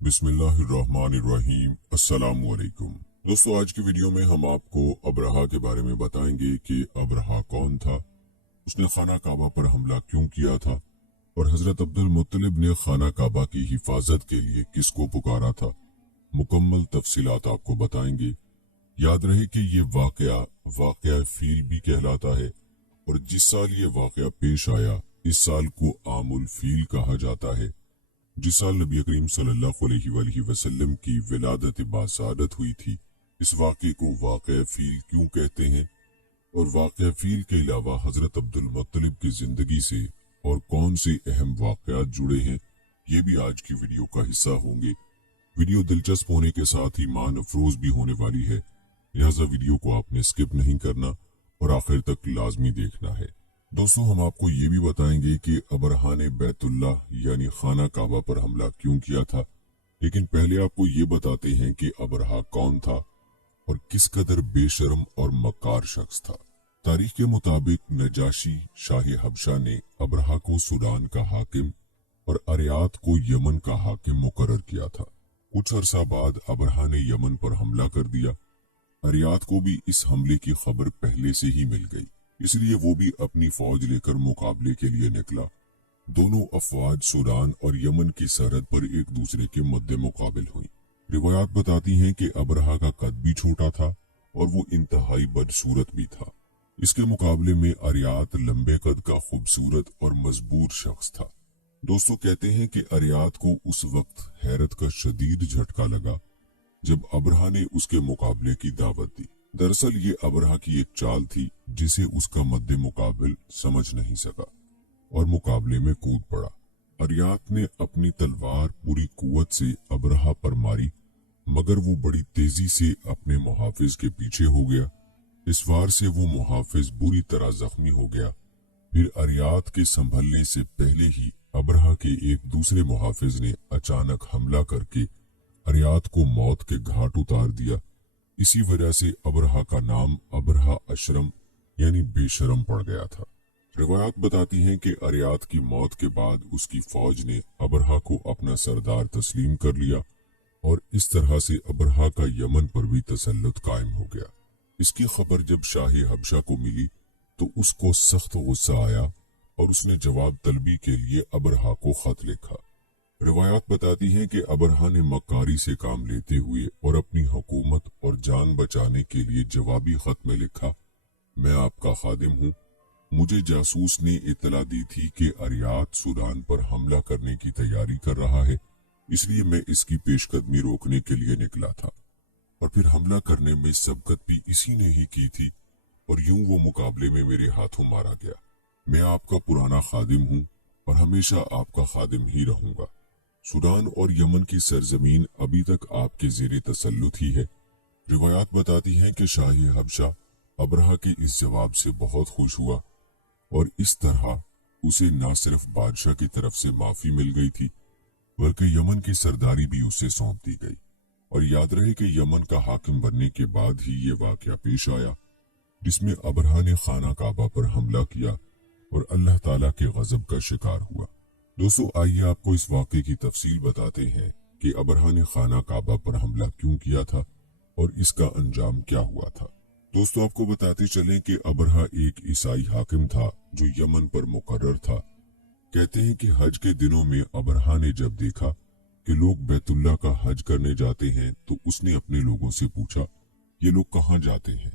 बिस्मिल्लाहिर्रहमानिर्रहीम। अस्सलामुअलैकुम दोस्तों, आज की वीडियो में हम आपको अबरहा के बारे में बताएंगे कि अबरहा कौन था, उसने खाना काबा पर हमला क्यों किया था और हजरत अब्दुल मुत्तलिब ने खाना काबा की हिफाजत के लिए किसको पुकारा था। मुकम्मल तफसीलात आपको बताएंगे। याद रहे कि ये वाकया फील भी कहलाता है और जिस साल ये वाकया पेश आया इस साल को आमुल फील कहा जाता है। जिस साल नबी करीम सल्लल्लाहु अलैहि वसल्लम की विलादत बासादत हुई थी, इस वाक़े को वाक़या फील क्यों कहते हैं और वाक़या फील के अलावा हजरत अब्दुल मुत्तलिब की जिंदगी से और कौन से अहम वाक़यात जुड़े हैं, ये भी आज की वीडियो का हिस्सा होंगे। वीडियो दिलचस्प होने के साथ ही मान अफरोज भी होने वाली है, लिहाजा वीडियो को आपने स्किप नहीं करना और आखिर तक लाजमी देखना है। दोस्तों, हम आपको ये भी बताएंगे कि अबरहा ने बैतुल्लाह यानी खाना काबा पर हमला क्यों किया था, लेकिन पहले आपको ये बताते हैं कि अबरहा कौन था और किस कदर बेशर्म और मक्कार शख्स था। तारीख के मुताबिक नजाशी शाह हबशा ने अबरहा को सूडान का हाकिम और अरियात को यमन का हाकिम मुकर्रर किया था। कुछ अरसा बाद अबरहा ने यमन पर हमला कर दिया। अरियात को भी इस हमले की खबर पहले से ही मिल गई, इसलिए वो भी अपनी फौज लेकर मुकाबले के लिए निकला। दोनों अफवाज सूडान और यमन की सरहद पर एक दूसरे के मद्दे मुकाबिल हुई। रिवायात बताती हैं कि अबरहा का कद भी छोटा था और वो इंतहाई बदसूरत भी था। इसके मुकाबले में अरियात लंबे कद का खूबसूरत और मजबूर शख्स था। दोस्तों, कहते हैं कि अरियात को उस वक्त हैरत का शदीद झटका लगा जब अबरहा ने उसके मुकाबले की दावत दी। दरअसल ये अबरहा की एक चाल थी जिसे उसका मद्दे मुकाबिल समझ नहीं सका और मुकाबले में कूद पड़ा। अरियात ने अपनी तलवार पूरी कुव्वत से अबरहा पर मारी, मगर वो बड़ी तेजी से अपने मुहाफिज के पीछे हो गया। इस वार से वो मुहाफिज बुरी तरह जख्मी हो गया। फिर अरियात के संभलने से पहले ही अबरहा के एक दूसरे मुहाफिज ने अचानक हमला करके अरियात को मौत के घाट उतार दिया। इसी वजह से अबरहा का नाम अबरहा अशरम यानी बेशरम पड़ गया था। रिवायात बताती हैं कि अरियात की मौत के बाद उसकी फौज ने अबरहा को अपना सरदार तस्लीम कर लिया और इस तरह से अबरहा का यमन पर भी तसल्लुत कायम हो गया। इसकी खबर जब शाह हबशा को मिली तो उसको सख्त गुस्सा आया और उसने जवाब तलबी के लिए अबरहा को खत लिखा। रिवायात बताती हैं कि अबरहा ने मक्कारी से काम लेते हुए और अपनी हुकूमत और जान बचाने के लिए जवाबी खत में लिखा, मैं आपका खादिम हूँ। मुझे जासूस ने इत्तला दी थी कि अरियात सूडान पर हमला करने की तैयारी कर रहा है, इसलिए मैं इसकी पेशकदमी रोकने के लिए निकला था और फिर हमला करने में सबकत भी इसी ने ही की थी और यूं वो मुकाबले में मेरे हाथों मारा गया। मैं आपका पुराना खादिम हूँ और हमेशा आपका खादिम ही रहूंगा। सूडान और यमन की सरजमीन अभी तक आपके ज़ेरे तसल्लुत ही है। रिवायात बताती हैं कि शाह हबशा अबरहा के इस जवाब से बहुत खुश हुआ और इस तरह उसे न सिर्फ बादशाह की तरफ से माफी मिल गई थी, बल्कि यमन की सरदारी भी उसे सौंप दी गई। और याद रहे कि यमन का हाकिम बनने के बाद ही ये वाकया पेश आया जिसमें अबरहा ने खाना काबा पर हमला किया और अल्लाह ताला के गजब का शिकार हुआ। दोस्तों, आइए आपको इस वाक़े की तफसील बताते हैं कि अबरहा ने खाना काबा पर हमला क्यों किया था और इसका अंजाम क्या हुआ था। दोस्तों, आपको बताते चलें कि अबरहा एक ईसाई हाकिम था जो यमन पर मुकर्रर था। कहते हैं कि हज के दिनों में अबरहा ने जब देखा कि लोग बैतुल्लाह का हज करने जाते हैं तो उसने अपने लोगों से पूछा, ये लोग कहाँ जाते हैं।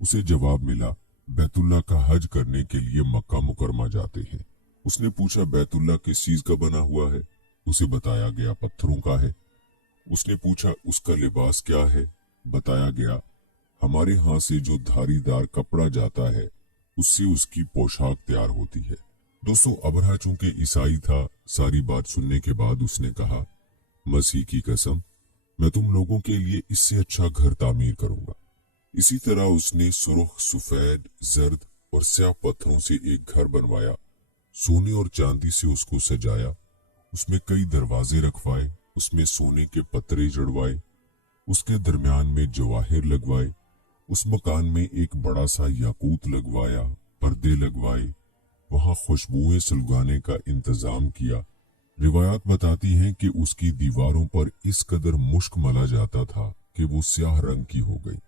उसे जवाब मिला, बैतुल्लाह का हज करने के लिए मक्का मुकरमा जाते हैं। उसने पूछा, बैतुल्लाह किस चीज का बना हुआ है। उसे बताया गया पत्थरों का है। उसने पूछा, उसका लिबास क्या है। बताया गया, हमारे यहाँ से जो धारीदार कपड़ा जाता है उससे उसकी पोशाक तैयार होती है। दोस्तों, अबरहा चूंकि ईसाई था, सारी बात सुनने के बाद उसने कहा, मसीह की कसम, मैं तुम लोगों के लिए इससे अच्छा घर तामीर करूंगा। इसी तरह उसने सुर्ख, सफेद, जर्द और स्याह पत्थरों से एक घर बनवाया। सोने और चांदी से उसको सजाया। उसमें कई दरवाजे रखवाए, उसमें सोने के पत्रे जड़वाए, उसके दरमियान में जवाहिर लगवाए। उस मकान में एक बड़ा सा याकूत लगवाया, पर्दे लगवाए, वहां खुशबुएं सुलगाने का इंतजाम किया। रिवायात बताती हैं कि उसकी दीवारों पर इस कदर मुश्क मला जाता था कि वो स्याह रंग की हो गई,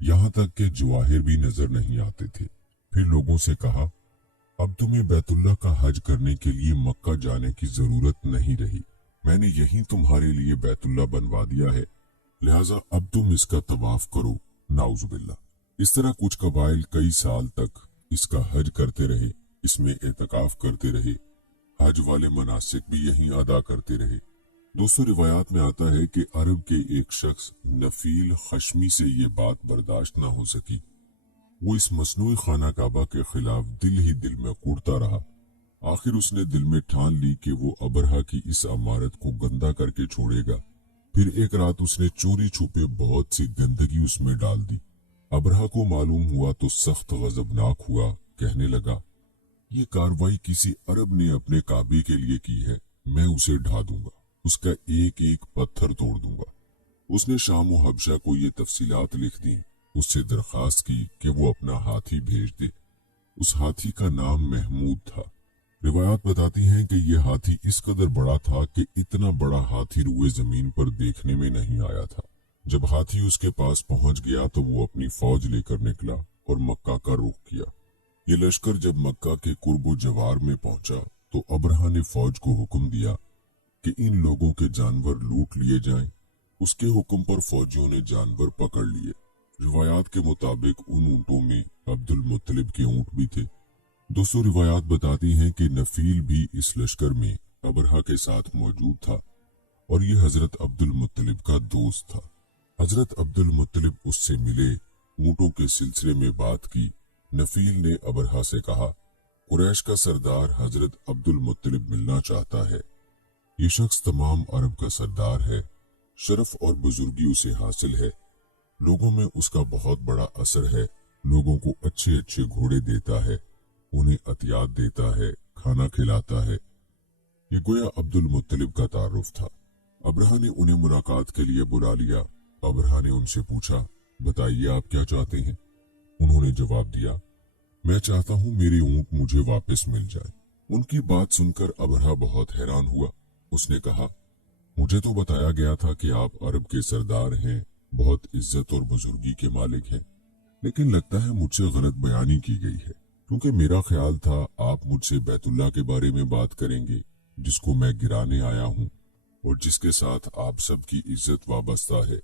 यहाँ तक कि जवाहिर भी नजर नहीं आते थे। फिर लोगों से कहा, अब तुम्हें बैतुल्लाह का हज करने के लिए मक्का जाने की जरूरत नहीं रही, मैंने यहीं तुम्हारे लिए बैतुल्लाह बनवा दिया है, लिहाजा अब तुम इसका तवाफ करो। नाउजुबिल्लाह। इस तरह कुछ कबाइल कई साल तक इसका हज करते रहे, इसमें एतकाफ करते रहे, हज वाले मनासिक भी यहीं अदा करते रहे। दोस्तों, रिवायात में आता है कि अरब के एक शख्स नफील खशमी से ये बात बर्दाश्त न हो सकी। वो इस मसनूई खाना काबा के खिलाफ दिल ही दिल में कूदता रहा। आखिर उसने दिल में ठान ली कि वो अबरहा की इस इमारत को गंदा करके छोड़ेगा। फिर एक रात उसने चोरी छुपे बहुत सी गंदगी उसमें डाल दी। अबरहा को मालूम हुआ तो सख्त गजबनाक हुआ, कहने लगा, ये कार्रवाई किसी अरब ने अपने काबे के लिए की है, मैं उसे ढा दूंगा, उसका एक एक पत्थर तोड़ दूंगा। उसने शाम व हबशा को ये तफसीलात लिख दी, उससे दरखास्त की कि वो अपना हाथी भेज दे। उस हाथी का नाम महमूद था। रिवायात बताती हैं कि यह हाथी इस कदर बड़ा था कि इतना बड़ा हाथी रुए जमीन पर देखने में नहीं आया था। जब हाथी उसके पास पहुंच गया तो वो अपनी फौज लेकर निकला और मक्का का रुख किया। ये लश्कर जब मक्का के कुर्बो जवार में पहुंचा तो अबरहा ने फौज को हुक्म दिया कि इन लोगों के जानवर लूट लिए जाएं। उसके हुक्म पर फौजियों ने जानवर पकड़ लिए। रिवायात के मुताबिक उन ऊंटों में अब्दुल मुत्तलिब के ऊंट भी थे। दोस्तों, रिवायात बताती हैं कि नफील भी इस लश्कर में अबरहा के साथ मौजूद था और ये हजरत अब्दुल मुत्तलिब का दोस्त था। हजरत अब्दुल मुत्तलिब उससे मिले, ऊंटों के सिलसिले में बात की। नफील ने अबरहा से कहा, कुरैश का सरदार हजरत अब्दुल मुत्तलिब मिलना चाहता है। ये शख्स तमाम अरब का सरदार है, शरफ और बुजुर्गी उसे हासिल है, लोगों में उसका बहुत बड़ा असर है, लोगों को अच्छे अच्छे घोड़े देता है, उन्हें अतियात देता है, खाना खिलाता है। ये गोया अब्दुल मुत्तलिब का तारुफ था। अबरहा ने उन्हें मुलाकात के लिए बुला लिया। अबरहा ने उनसे पूछा, बताइए आप क्या चाहते हैं? उन्होंने जवाब दिया, मैं चाहता हूँ मेरे ऊंट मुझे वापस मिल जाए। उनकी बात सुनकर अबरहा बहुत हैरान हुआ। उसने कहा, मुझे तो बताया गया था कि आप अरब के सरदार हैं, बहुत इज्जत और बुजुर्गी के मालिक हैं, लेकिन लगता है मुझसे गलत बयानी की गई है, क्योंकि मेरा ख्याल था आप मुझसे बैतुल्लाह के बारे में बात करेंगे, जिसको मैं गिराने आया हूँ और जिसके साथ आप सबकी इज्जत वाबस्ता है,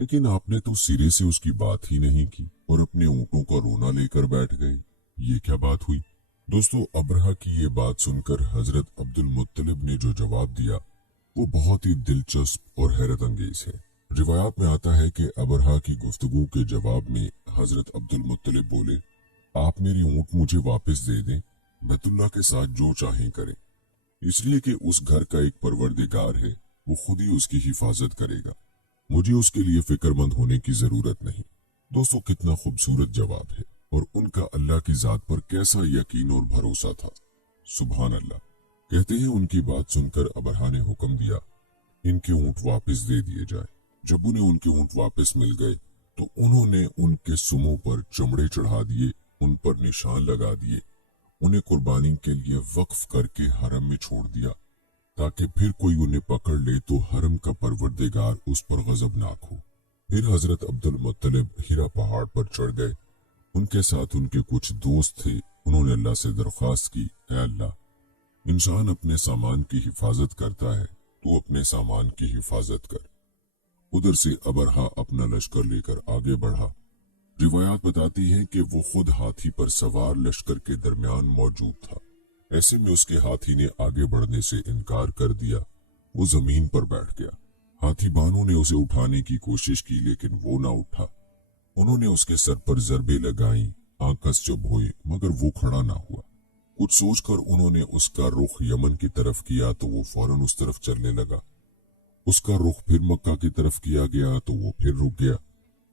लेकिन आपने तो सिरे से उसकी बात ही नहीं की और अपने ऊंटों का रोना लेकर बैठ गए। ये क्या बात हुई? दोस्तों, अबरहा की ये बात सुनकर हजरत अब्दुल मुत्तलिब ने जो जवाब दिया वो बहुत ही दिलचस्प और हैरत अंगेज है। रिवायात में आता है कि अबरहा की गुफ्तगू के जवाब में हजरत अब्दुल मुत्तलिब बोले, आप मेरी ऊंट मुझे वापस दे दें, बैतुल्लाह के साथ जो चाहें करें, इसलिए कि उस घर का एक परवरदिगार है, वो खुद ही उसकी हिफाजत करेगा, मुझे उसके लिए फिक्रमंद होने की जरूरत नहीं। दोस्तों, कितना खूबसूरत जवाब है और उनका अल्लाह की जात पर कैसा यकीन और भरोसा था। सुभान अल्लाह। कहते हैं उनकी बात सुनकर अबरहा ने हुक्म दिया, इनके ऊंट वापस दे दिए जाए। जब उन्हें उनके ऊंट वापस मिल गए तो उन्होंने उनके सुमों पर चमड़े चढ़ा दिए, उन पर निशान लगा दिए, उन्हें कुर्बानी के लिए वक्फ करके हरम में छोड़ दिया, ताकि फिर कोई उन्हें पकड़ ले तो हरम का परवरदिगार उस पर गजबनाक हो। फिर हजरत अब्दुल मुत्तलिब हिरा पहाड़ पर चढ़ गए। उनके साथ उनके कुछ दोस्त थे। उन्होंने अल्लाह से दरख्वास्त की, ऐ अल्लाह, इंसान अपने सामान की हिफाजत करता है, तो अपने सामान की हिफाजत कर। उधर से अबरहा अपना लश्कर लेकर आगे बढ़ा। रिवायात बताती है कि वो खुद हाथी पर सवार लश्कर के दरमियान मौजूद था। ऐसे में उसके हाथी ने आगे बढ़ने से इनकार कर दिया। वो जमीन पर बैठ गया। हाथी बानों ने उसे उठाने की कोशिश की, लेकिन वो ना उठा। उन्होंने उसके सर पर जरबे लगाई, आकस चुभोए, मगर वो खड़ा ना हुआ। कुछ सोचकर उन्होंने उसका रुख यमन की तरफ किया तो वो फौरन उस तरफ चलने लगा। उसका रुख फिर मक्का की तरफ किया गया तो वो फिर रुक गया।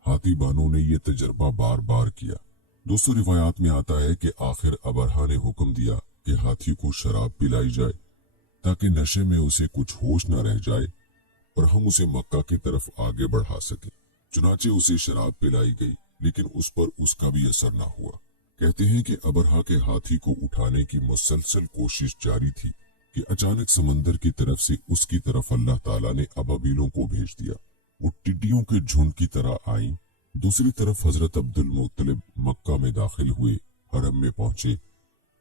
हाथी बानों ने ये तजर्बा बार बार किया। दोस्तों, रिवायात में आता है कि आखिर अबरहा ने हुक्म दिया कि हाथी को शराब पिलाई जाए, ताकि नशे में उसे कुछ होश न रह जाए और हम उसे मक्का की तरफ आगे बढ़ा सके। चुनाचे उसे शराब पिलाई गई, लेकिन उस पर उसका भी असर न हुआ। कहते हैं कि अबरहा के हाथी को उठाने की मुसलसल कोशिश जारी थी कि अचानक समंदर की तरफ से उसकी तरफ अल्लाह ताला ने अबाबीलों को भेज दिया। वो टिड्डियों के झुंड की तरह आई। दूसरी तरफ हजरत अब्दुल मुत्तलिब मक्का में दाखिल हुए, हरम में पहुंचे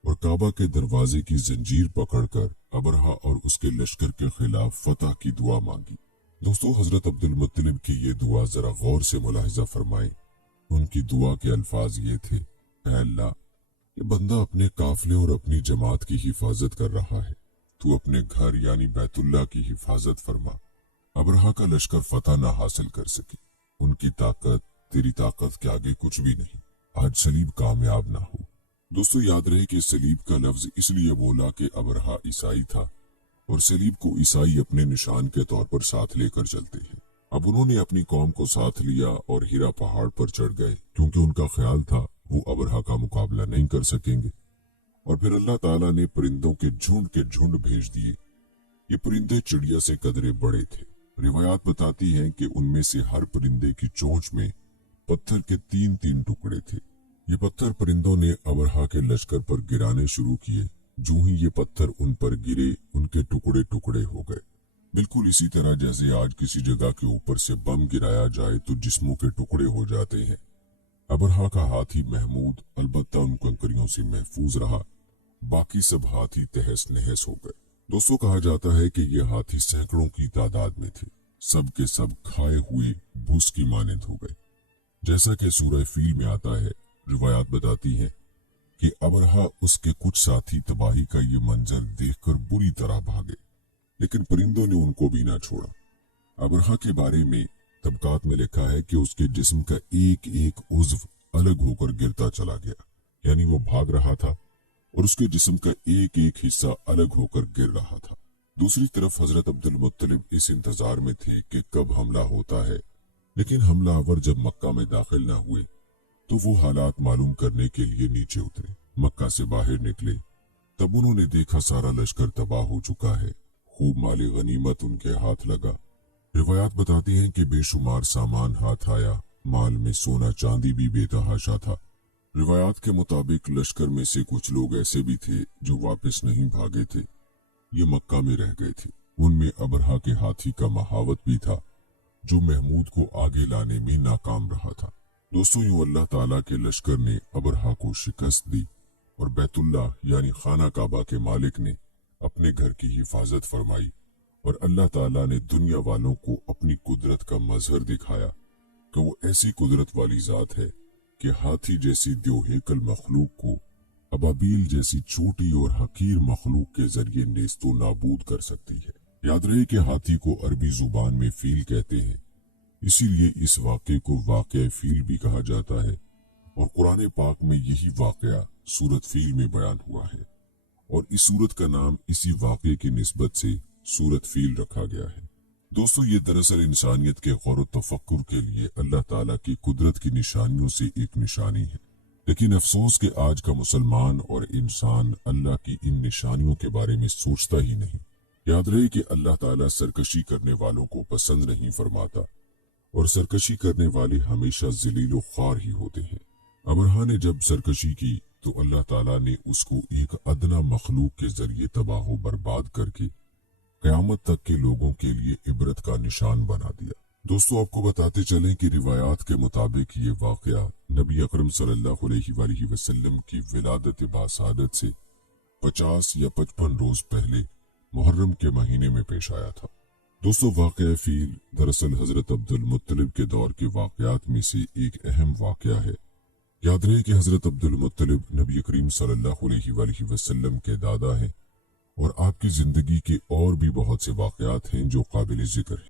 और काबा के दरवाजे की जंजीर पकड़कर अबरहा और उसके लश्कर के खिलाफ फतह की दुआ मांगी। दोस्तों, हजरत अब्दुल मुत्तलिब की ये दुआ जरा गौर से मुलाहिजा फरमाएं। उनकी दुआ के अल्फाज ये थे, ऐ अल्लाह, ये बंदा अपने काफले और अपनी जमात की हिफाजत कर रहा है, तू अपने घर यानी बैतुल्लाह की हिफाजत फरमा। अबरहा का लश्कर फतह ना हासिल कर सके। उनकी ताकत तेरी ताकत के आगे कुछ भी नहीं। आज सलीब कामयाब ना हो। दोस्तों, याद रहे कि सलीब का लफ्ज इसलिए बोला कि अबरहा ईसाई था और सलीब को ईसाई अपने निशान के तौर पर साथ लेकर चलते हैं। अब उन्होंने अपनी कौम को साथ लिया और हिरा पहाड़ पर चढ़ गए, क्योंकि उनका ख्याल था वो अबरहा का मुकाबला नहीं कर सकेंगे। और फिर अल्लाह ताला ने परिंदों के झुंड भेज दिए। ये परिंदे चिड़िया से कदरे बड़े थे। रिवायात बताती हैं कि उनमें से हर परिंदे की चोंच में पत्थर के 3-3 टुकड़े थे। ये पत्थर परिंदों ने अबरहा के लश्कर पर गिराने शुरू किए। जो ही ये पत्थर उन पर गिरे, उनके टुकड़े टुकड़े हो गए। बिल्कुल इसी तरह जैसे आज किसी जगह के ऊपर से बम गिराया जाए तो जिस्मों के टुकड़े हो जाते हैं। अबरहा का हाथी महमूद अलबत्ता उन कंकरियों से महफूज रहा, बाकी सब हाथी तहस नहस हो गए। दोस्तों, कहा जाता है कि ये हाथी सैकड़ों की तादाद में थे। सब के सब खाए हुए भूस की मानंद हो गए। जैसा कि सूरह फील में आता है, रिवायात बताती है कि अबरहा उसके कुछ साथी तबाही का ये मंजर देखकर बुरी तरह भागे, लेकिन परिंदों ने उनको भी ना छोड़ा। अबरहा के बारे में तबकात में लिखा है कि उसके जिस्म का एक एक उज़्व अलग होकर गिरता चला गया, यानी वो भाग रहा था और उसके जिस्म का एक एक हिस्सा अलग होकर गिर रहा था। दूसरी तरफ हजरत अब्दुल मुत्तलिब इस इंतजार में थे कि कब हमला होता है, लेकिन हमलावर जब मक्का में दाखिल न हुए तो वो हालात मालूम करने के लिए नीचे उतरे। मक्का से बाहर निकले, तब उन्होंने देखा सारा लश्कर तबाह हो चुका है। खूब माले गनीमत उनके हाथ लगा। रिवायात बताती हैं कि बेशुमार सामान हाथ आया। माल में सोना चांदी भी बेतहाशा था। रिवायात के मुताबिक लश्कर में से कुछ लोग ऐसे भी थे जो वापस नहीं भागे थे, ये मक्का में रह गए थे। उनमें अबरहा के हाथी का महावत भी था, जो महमूद को आगे लाने में नाकाम रहा था। दोस्तों, यूं अल्लाह ताला के लश्कर ने अबरहा को शिकस्त दी और बैतुल्लाह यानी खाना काबा के मालिक ने अपने घर की हिफाजत फरमाई। और अल्लाह ताला ने दुनिया वालों को अपनी कुदरत का मजहर दिखाया कि वो ऐसी कुदरत वाली जात है कि हाथी जैसी द्योहेकल मखलूक को अबाबील जैसी छोटी और हकीर मखलूक के जरिए नेस्तो नाबूद कर सकती है। याद रहे कि हाथी को अरबी जुबान में फील कहते हैं, इसीलिए इस वाक़े को वाक़या फील भी कहा जाता है। और कुरान पाक में यही वाक़या सूरत फील में बयान हुआ है और इस सूरत का नाम इसी वाक़े की निस्बत से सूरत फील रखा गया है। दोस्तों, ये दरअसल इंसानियत के गौर तफक्कुर के लिए अल्लाह ताला की कुदरत की निशानियों से एक निशानी है। लेकिन अफसोस कि आज का मुसलमान और इंसान अल्लाह की इन निशानियों के बारे में सोचता ही नहीं। याद रहे कि अल्लाह ताला सरकशी करने वालों को पसंद नहीं फरमाता और सरकशी करने वाले हमेशा ज़लील ख्वार ही होते हैं। अबरहा ने जब सरकशी की तो अल्लाह ताला ने उसको एक अदना मखलूक के जरिए तबाह बर्बाद करके क़यामत तक के लोगों के लिए इबरत का निशान बना दिया। दोस्तों, आपको बताते चलें कि रिवायात के मुताबिक ये वाक़या नबी अकरम सल्लल्लाहु अलैहि वसल्लम की विलादत बासादत से 50 या 55 रोज पहले मुहर्रम के महीने में पेश आया था। दोस्तों, वाक़या फील दरअसल हजरत अब्दुल मुत्तलिब के दौर के वाक़यात में से एक अहम वाक़या है। याद रहे कि हजरत अब्दुल मुत्तलिब नबी करीम सल्लल्लाहु अलैहि वसल्लम के दादा हैं और आपकी जिंदगी के और भी बहुत से वाक़यात हैं जो काबिल जिक्र हैं।